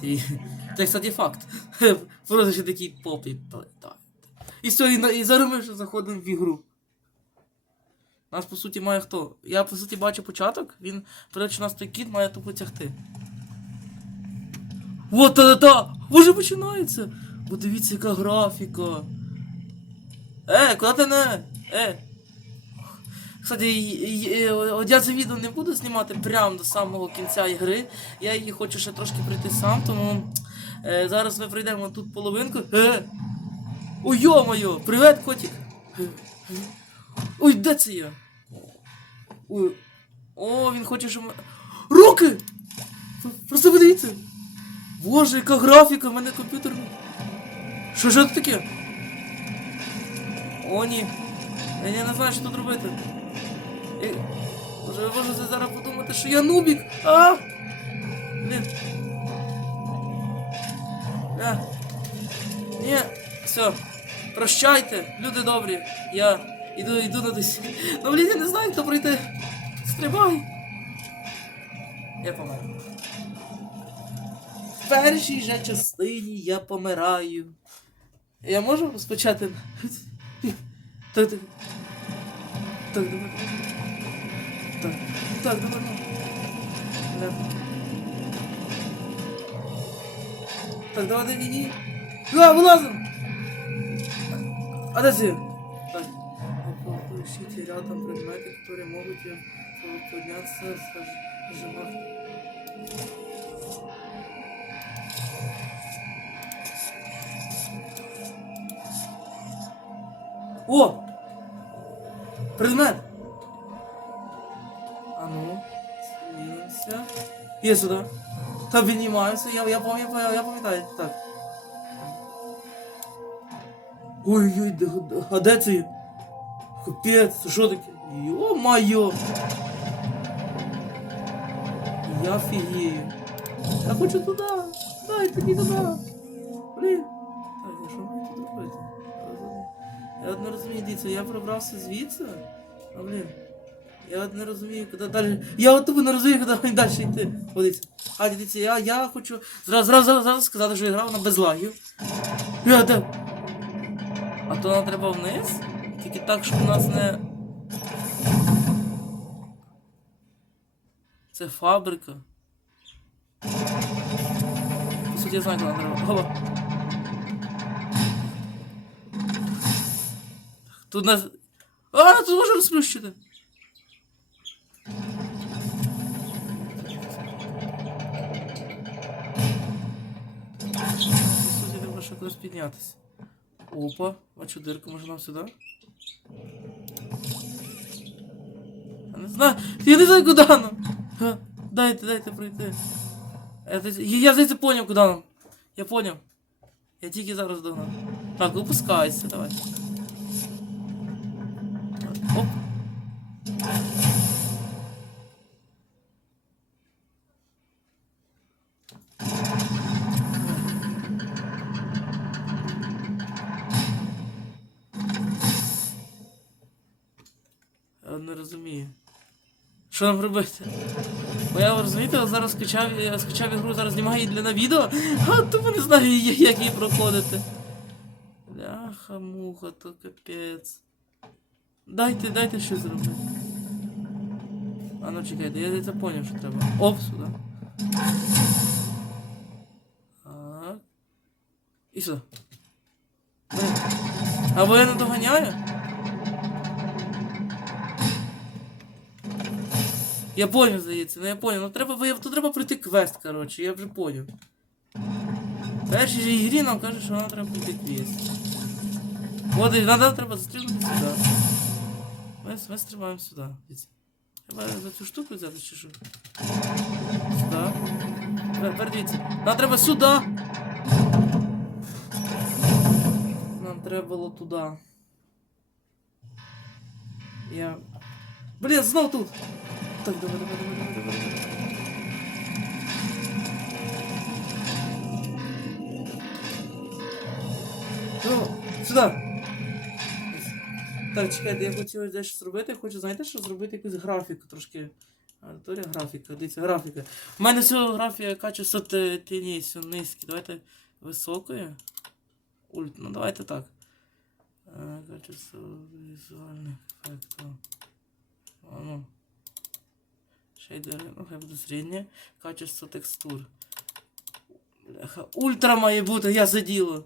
Ти... Це, кстати, факт. Просто ще такий попі полетає. І все, і, і зараз ми вже заходимо в ігру. Нас, по суті, має хто? Я, по суті, бачу початок, він, коротше, нас той кіт має тупо тягти. Вот та-та-та! Боже, починається! Бо дивіться, яка графіка. Е, куди ти не? Е. Кстати, е, я це відео не буду знімати прямо до самого кінця ігри. Я її хочу ще трошки пройти сам, тому е, зараз ми пройдемо тут половинку. Е! Ой, йо-моє! Привет, котик! Е, е. Ой, де це я? Ой. О, він хоче, щоб. Руки! Просто подивіться! Боже, яка графіка, в мене комп'ютер. Що ж це таке? О, ні. Я не знаю, що тут робити. Е, Боже, ви можете зараз подумати, що я нубік. А! Блін. А. Ні, все. Прощайте, люди добрі. Я іду, іду на десь. Ну, блін, я не знаю, хто пройти. Стрибай. Я помер. В першій же частині я помираю. Я можу розпочати? Так, так. Так, давай. Да. Так, давай, дай, дай, Да, вылазим! Отойди! Так. Получите рядом предметы, которые могут подняться с живота. О! Предмет! Я сюда. Та піднімаємося, я, я, пам'ятаю, я. Так. Ой-ой, а де це? Капець, що таке? Йо-майо! Я фігію. Я хочу туди. Дай тобі туди. Блін. Так, а що мені тут робити? Я не розумію, дивіться, я пробрався звідси. А блін. Я от не розумію, куди далі. Я от тобі не розумію, куди мені далі йти. О, дивіться. А, дивіться, я, я хочу. Зразу, зразу, зразу, зразу сказати, що я грав на без лагів. Я де? А то нам треба вниз? Тільки так, щоб у нас не. Це фабрика. По суті, я знаю, куди треба. Гола. Тут нас. А, тут можна розплющити. суті, треба ще кудись піднятися. Опа, бачу дирку, може нам сюди? Я не знаю, я не знаю, куди нам. Га, Дайте, дайте пройти. Я, десь- я, я здається поняв, куди нам. Я поняв. Я тільки зараз догнав. Так, опускайся, давай. Розумію. Що нам робити? Бо я розумієте, зараз скачав, я скачав ігру, зараз знімаю її для на відео, а тому не знаю, як її проходити. Бляха, муха, то капець. Дайте, дайте щось зробити. А ну чекайте, я це поняв, що треба. Оп, сюди. І сюди. Або я не доганяю? Я поняв, здається, ну я поняв. Ну треба, ви- тут треба пройти квест, коротше, я вже поняв. В першій же ігрі нам кажуть, що нам треба пройти квест. От і нам треба застрілити сюди. Ми, ми стрибаємо сюди. Дивіться. Треба за цю штуку взяти чи що? Сюди. Тепер дивіться. Нам треба сюди. Нам треба було туди. Я. Блін, знов тут! Так, давай, давай, давай, давай, давай. Ну, сюди. Так, чекайте, я хотів дещо зробити, хочу, знаєте, що зробити якусь графіку трошки Аудиторія, графіка, дивіться, графіка. У мене всього графія качество те- тіні все низьке. Давайте високої. Ульт, ну давайте так. Е, Качество візуальних ефектів. А. Шейдери, ну хай буде середнє. Качество текстур. Бляха. Ультра має бути, я за.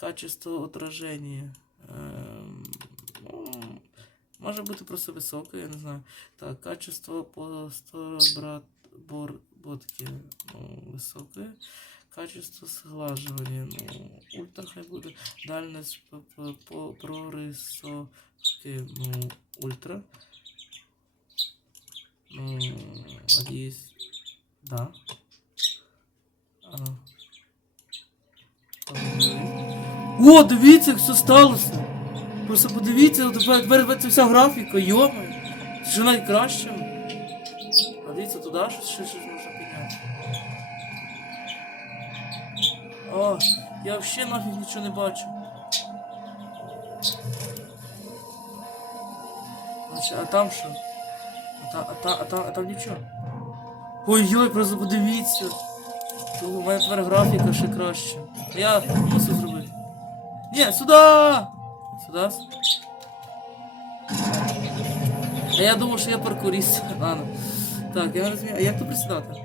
Качество отраження. Ем, ну, може бути просто високе, я не знаю. Так, качество бородки. Ну, високе. Качество сглаживания. Ну, ультра хай буде. Дальність п- п- по прорисовки. Ну, ультра. Ну. Да. А ну. О, дивіться, як все сталося. Просто подивіться, тепер, тепер це вся графіка, йоми. Що найкраще. А дивіться туди, що ще щось можна підняти. О, я взагалі нафіг нічого не бачу. А там що? Та, а, та, а, там, а там нічого. Ой-ой, просто подивіться. То у мене тепер графіка ще краще. Я мусив зробити. Ні, сюди! Сюди. А я думав, що я паркуріст. Ладно. Так, я не розумію. А як тут присідати?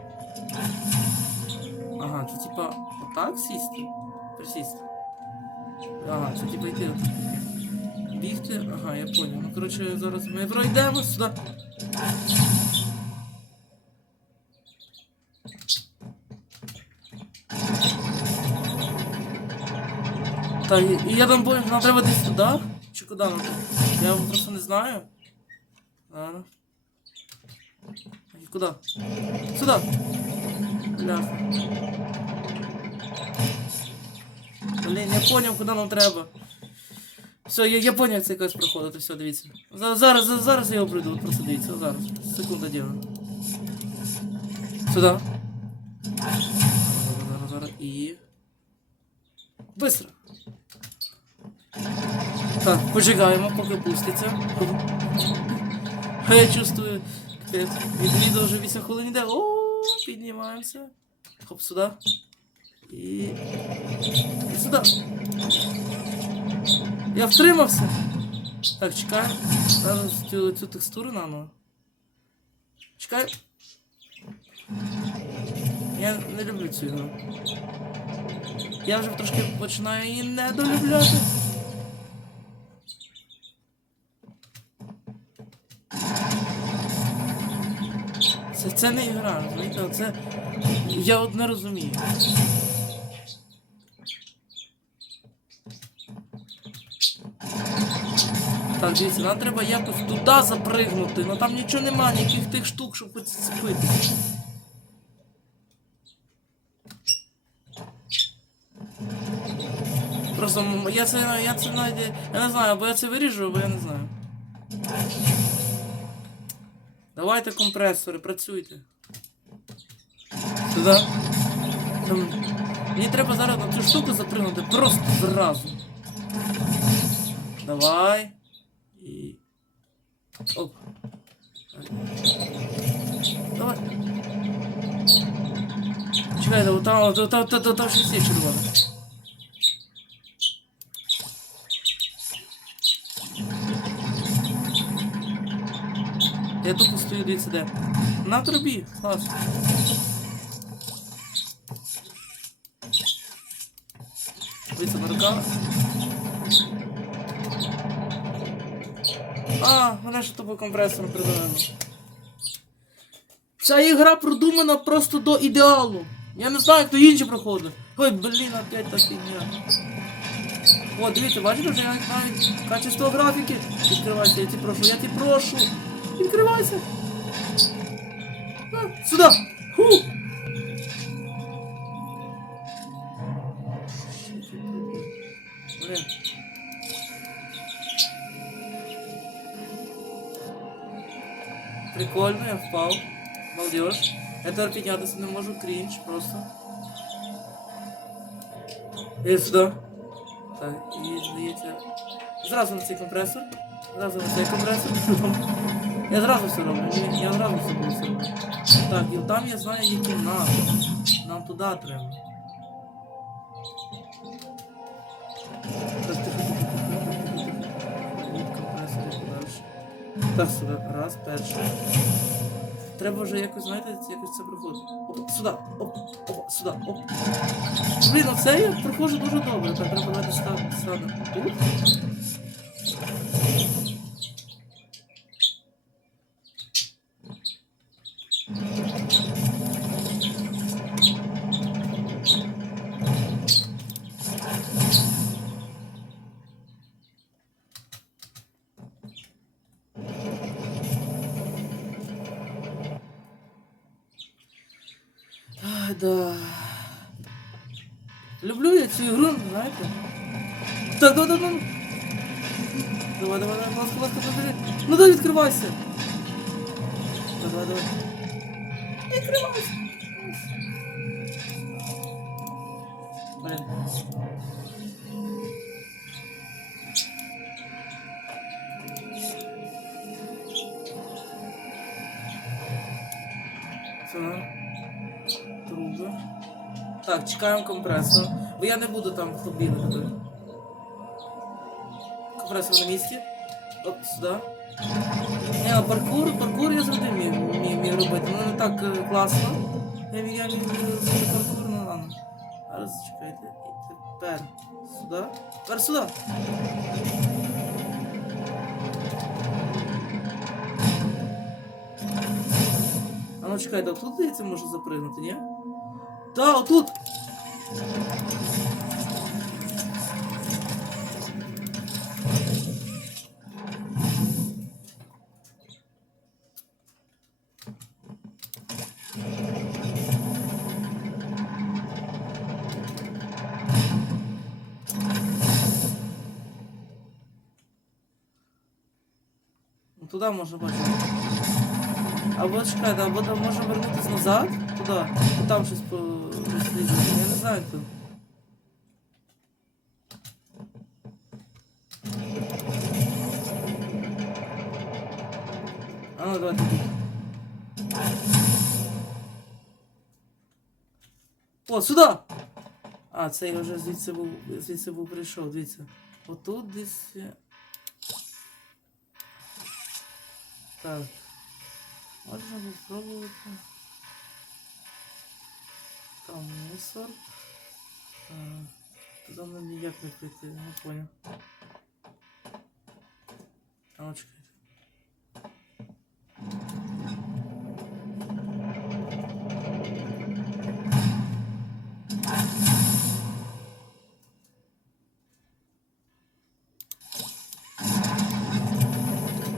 Ага, це типа отак сісти? Присісти. Ага, це типа йти. Бігти. Ага, я понял. Ну коротше, зараз ми пройдемо сюди. Так, і, я там понял, нам треба десь туди? Чи куди нам? Я просто не знаю. Ладно. Куди? Сюди. Бляха. Блін, я поняв, куди нам треба. Все, я, я поняв, як це якось проходити, все, дивіться. Зараз, зараз, зараз я його пройду, просто дивіться, зараз. Секунда діла. Сюди. Зараз, зараз. І. Быстро. Так, почекаємо, поки пуститься. Я чувствую, капець, від відео вже 8 хвилин йде. О, піднімаємося. Хоп, сюди. І. І сюди. Я втримався. Так, чекаю. Зараз цю, цю текстуру наново. Чекаю. Я не люблю цю ігру. Я вже трошки починаю її недолюбляти. Це, це не ігра, розумієте? Це. Я не розумію. Так, дивіться, нам треба якось туди запригнути, ну там нічого нема, ніяких тих штук, щоб хоч зцепити. Просто я це, я це навіть, я не знаю, або я це виріжу, або я не знаю. Давайте компресори, працюйте. Туди. Там... Мені треба зараз на цю штуку запригнути просто зразу. Давай. Оп. Давай. Чекай, там, там, там, там, там, там щось є червоне. Я тут стою, дивіться де. На трубі, клас. Дивіться, на руках. А, мене ж тобі компресором придумали. Ця ігра продумана просто до ідеалу. Я не знаю, хто інші проходить. Ой, блін, опять та фігня. О, дивіться, бачите, вже навіть навіть качество графіки. Відкривайся, я тебе прошу, я тебе прошу. Відкривайся. А, сюди. Ху. Прикольно, я впал. Балдеж. Я тепер піднятися не можу, крінж просто. І сюди. Так, і здається. Зразу на цей компресор. Зразу на цей компресор. Я зразу все роблю, я, зразу все роблю. Так, і там я знаю, є кімната. Нам туди треба. Так, сюди. Раз, перший. Треба вже якось, знаєте, якось це проходити. Оп, сюди, оп, оп, сюди, оп. Блін, оце я проходжу дуже добре. Так, треба навіть стати саме тут. да. Люблю я цю ігру, знаєте. Так, давай, давай. Давай, давай, давай, ласка, ласка, подожди. Ну давай відкривайся. Так, давай, давай. Відкривайся. Блін. Все. Так, чекаємо компресор. Бо я не буду там побігати. Компресор на місці. Оп, сюди. А паркур, паркур я завжди вмів, вмів, вмів робити. Ну не так е, класно. Я я вмів паркур, ну ладно. Зараз чекайте. І тепер сюди. Тепер сюди. А ну чекайте, а тут здається можна запригнути, ні? Та, отут! Ну, Туди можна бачити. Або чекайте, або там можна вернутися назад, туди, і там щось розслідувати. Я не знаю тут. А ну давайте тут. О, сюди! А, це я вже звідси був, звідси був прийшов, дивіться. Отут десь. Так. Можна спробувати. Там мусор. А, туди нам ніяк не прийти, не понял. А ну чекайте.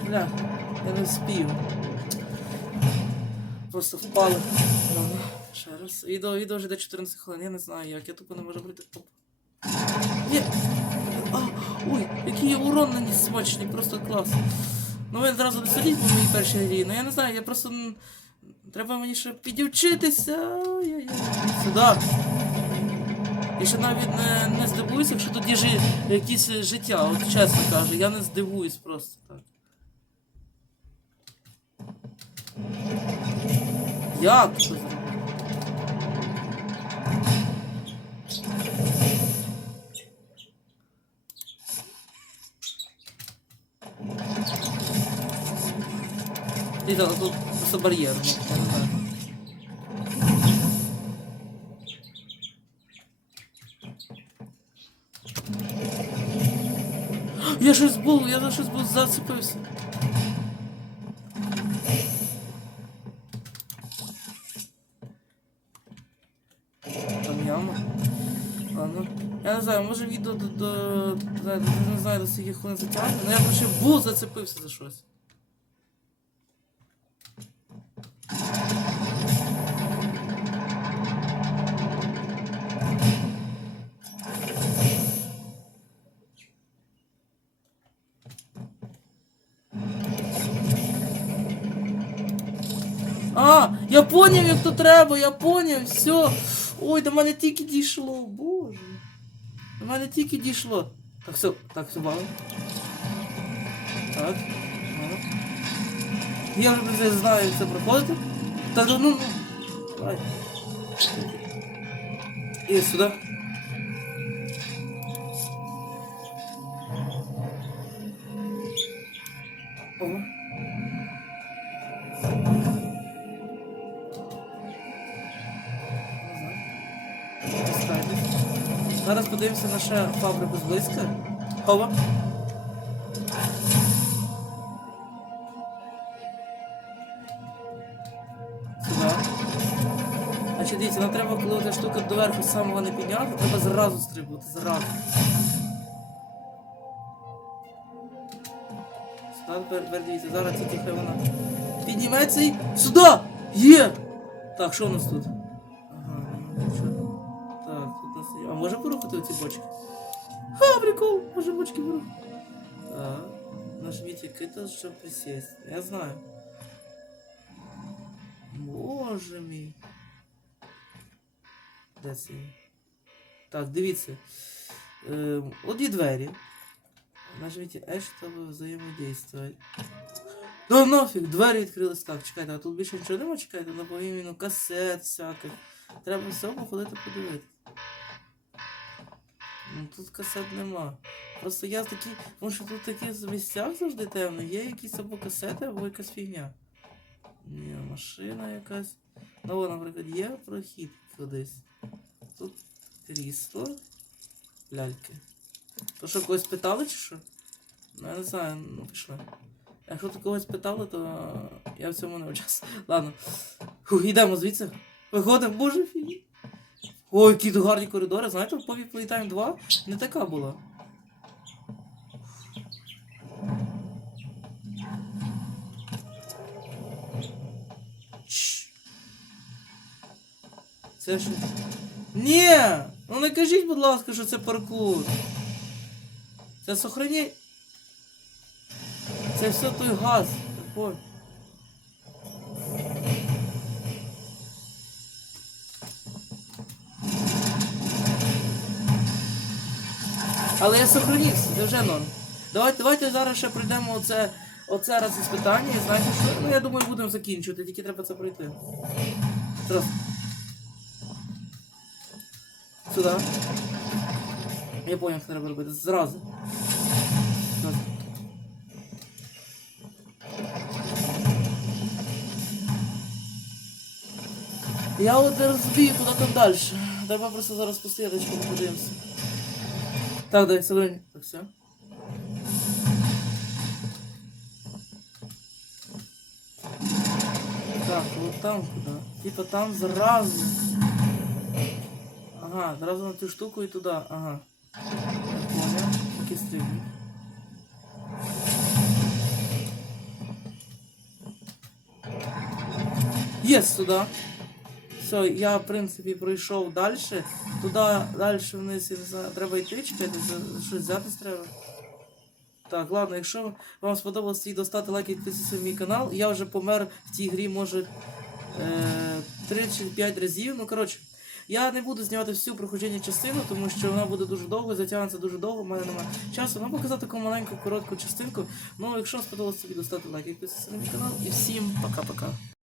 Бля, я не вспів. Просто впали. Ще раз. Відео, відео вже до 14 хвилин, я не знаю як, я тупо не можу пройти. Оп. Ні! А, ой, який я урон наніс смачний, просто клас. Ну ви зразу не сидіть по моїй першій грі, ну я не знаю, я просто. Треба мені ще підівчитися. Сюди. Я ще навіть не, не здивуюся, якщо тут є жи, якісь життя, от чесно кажу, я не здивуюсь просто так. Як Ні, так, тут просто бар'єр, я не знаю. Я щось був, я за щось був зацепився. Там яма. Ладно. Я не знаю, може відео до, до, до не знаю до скільки хвилин затягне, але я короче був зацепився за щось. А, я поняв, як то треба, я поняв, все. Ой, до мене тільки дійшло, боже. До мене тільки дійшло. Так, все, так, все, мало. Так. Я вже знаю, як це проходити. Та ну, ну. Давай. І сюди. Зараз подивимося на ще фабрику зблизька. Хова. Сюди. Значить, дивіться, нам треба, коли ця штука доверху самого не підняти, треба зразу стрибнути, зразу. Сюди дивіться, зараз тільки хай вона підніметься і... Сюди! Є! Так, що у нас тут? Є. Порухати оці бочки? Ха, прикол! Може бочки порухати. Так. Нажмите кита, щоб присесть. Я знаю. Боже мій. Де це? Так, дивіться. Е, от є двері. Нажмите H, щоб взаємодействувати. Да нафіг, двері відкрились так, чекайте, а тут більше нічого нема, чекайте, на повіміну касет всяких. Треба все походити подивитися. Ну тут касет нема. Просто я такі, тому що тут такі місцях завжди темно, є якісь або касети, або якась фігня. Ні, машина якась. Ну, о, наприклад, є прохід кудись. Тут крісло. Ляльки. То що, когось питали чи що? Ну, я не знаю, ну пішли. Якщо ти когось питали, то я в цьому не участвую. Ладно. Фух, йдемо звідси. Виходимо, боже фіг. Ой, які гарні коридори. Знаєте, в Пові Playtime 2 не така була. Це що? Ні! Ну не кажіть, будь ласка, що це паркур. Це сохрані. Це все той газ. Такой. Але я сохранився, це вже норм. Давайте, давайте зараз ще пройдемо оце, оце раз іспитання і знаєте що? Ну я думаю, будемо закінчувати, тільки треба це пройти. Зараз. Сюди. Я понял, що треба робити. Зразу. Я от не розумію, куди там далі. Давай просто зараз по слідочку подивимося. Так, дай, Садонь. Так, все. Так, вот там куда? Типа там сразу. Ага, сразу на ту штуку и туда. Ага. Понял. Таки стрибни. Єс сюди. Все, я, в принципі, пройшов далі. Туди, далі вниз, треба йти, чекати, щось взятись треба. Так, ладно, якщо вам сподобалось цей достати лайк і підписуйтесь на мій канал, я вже помер в тій грі, може, е, 3 чи 5 разів. Ну, коротше, я не буду знімати всю проходження частину, тому що вона буде дуже довго, затягнеться дуже довго, в мене немає часу. Ну, показати таку маленьку, коротку частинку. Ну, якщо вам сподобалось це відео, ставте лайк і підписуйтесь на мій канал. І всім пока-пока.